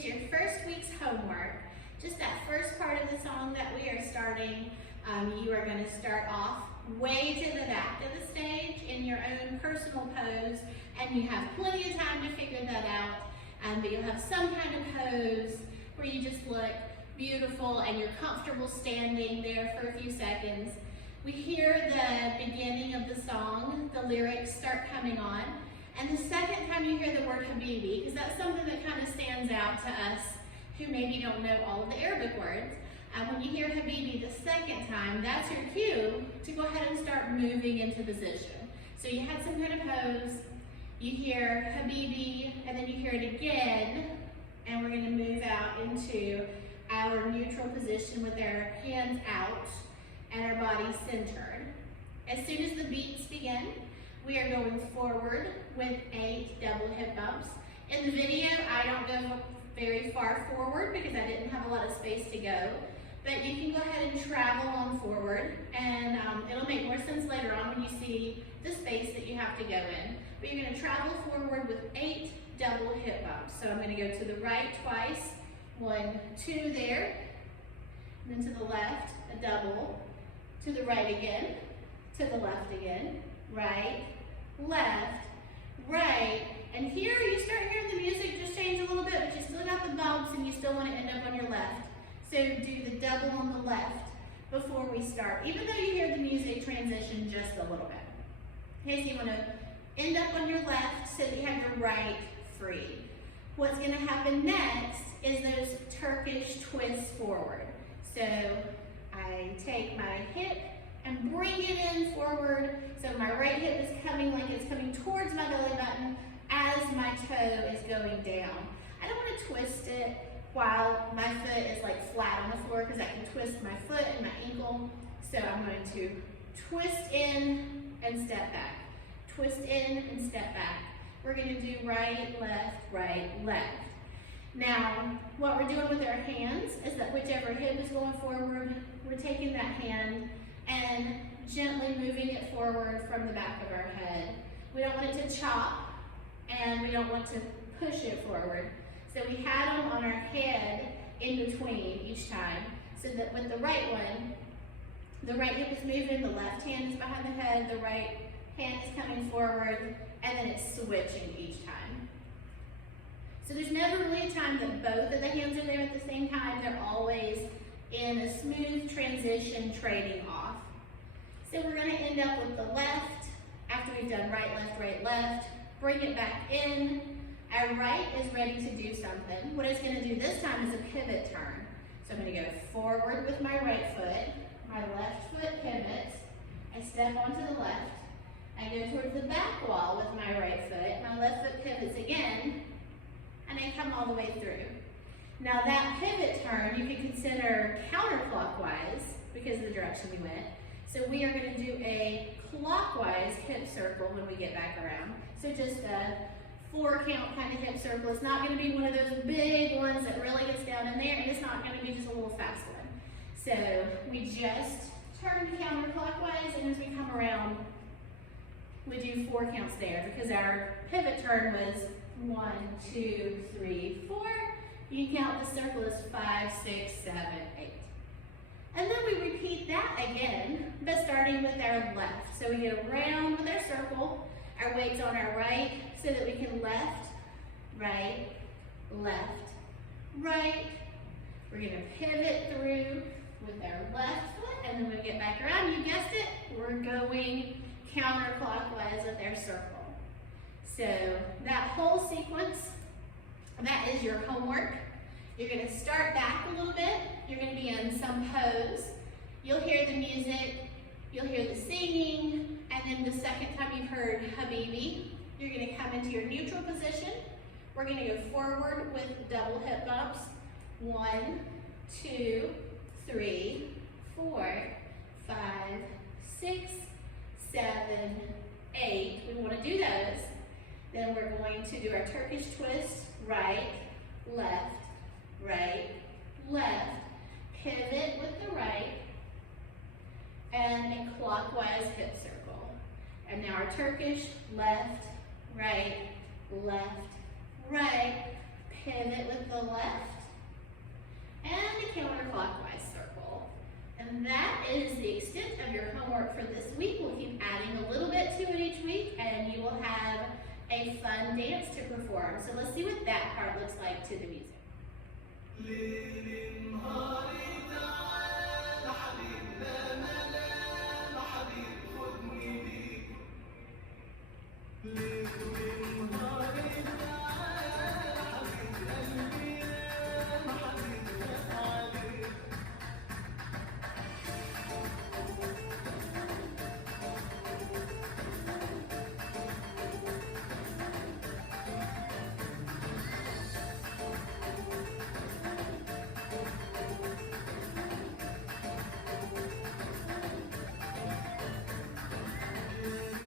Here's your first week's homework. Just that first part of the song that we are starting, you are going to start off way to the back of the stage in your own personal pose, and you have plenty of time to figure that out, but you'll have some kind of pose where you just look beautiful and you're comfortable standing there for a few seconds. We hear the beginning of the song, the lyrics start coming on, and the second time you hear the word Habibi, because that's something that kind of stands out to us who maybe don't know all of the Arabic words. When you hear Habibi the second time, that's your cue to go ahead and start moving into position. So you had some kind of pose, you hear Habibi, and then you hear it again, and we're going to move out into our neutral position with our hands out and our body centered. As soon as the beats begin, we are going forward with 8 double hip bumps. In the video, I don't go very far forward because I didn't have a lot of space to go, but you can go ahead and travel on forward, and it'll make more sense later on when you see the space that you have to go in. But you're going to travel forward with 8 double hip bumps. So I'm going to go to the right twice, 1, 2 there, and then to the left, a double, to the right again, to the left again, right, left, right, and here you start hearing the music just change a little bit, but you still got the bumps and you still want to end up on your left. So do the double on the left before we start, even though you hear the music transition just a little bit. Okay, so you want to end up on your left so that you have your right free. What's going to happen next is those Turkish twists forward. So I take my hip and bring it in forward, so my right hip is coming like it's coming towards my belly button as my toe is going down. I don't want to twist it while my foot is like flat on the floor because I can twist my foot and my ankle. So I'm going to twist in and step back. Twist in and step back. We're going to do right, left. Now, what we're doing with our hands is that whichever hip is going forward, we're taking that hand and gently moving it forward from the back of our head. We don't want it to chop, and we don't want to push it forward. So we had them on our head in between each time, so that with the right one, the right hip is moving, the left hand is behind the head, the right hand is coming forward, and then it's switching each time. So there's never really a time that both of the hands are there at the same time. They're always in a smooth transition trading off. So we're going to end up with the left. After we've done right, left, bring it back in. Our right is ready to do something. What it's going to do this time is a pivot turn. So I'm going to go forward with my right foot. My left foot pivots. I step onto the left. I go towards the back wall with my right foot. My left foot pivots again, and I come all the way through. Now that pivot turn you can consider counterclockwise because of the direction we went. So we are going to do a clockwise hip circle when we get back around. So just a 4 count kind of hip circle. It's not going to be one of those big ones that really gets down in there, and it's not going to be just a little fast one. So we just turn counterclockwise, and as we come around, we do 4 counts there because our pivot turn was 1, 2, 3, 4. You can count the circle as 5, 6, 7, 8. And then we repeat that again, but starting with our left. So we get around with our circle, our weight's on our right, so that we can left, right. We're going to pivot through with our left foot, and then when we get back around, you guessed it, we're going counterclockwise with our circle. So that whole sequence, that is your homework. You're going to start back a little bit. You're going to be in some pose. You'll hear the music, you'll hear the singing, and then the second time you've heard Habibi, you're going to come into your neutral position. We're going to go forward with double hip bumps. 1, 2, 3, 4, 5, 6, 7, 8. We want to do those. Then we're going to do our Turkish twist, right, left, pivot with the right, and a clockwise hip circle. And now our Turkish, left, right, pivot with the left, and a counterclockwise circle. And that is the extent of your homework for this week. We'll keep adding a little bit to it each week, and you will have a fun dance to perform. So let's see what that part looks like to the music. Lealy, Nahary,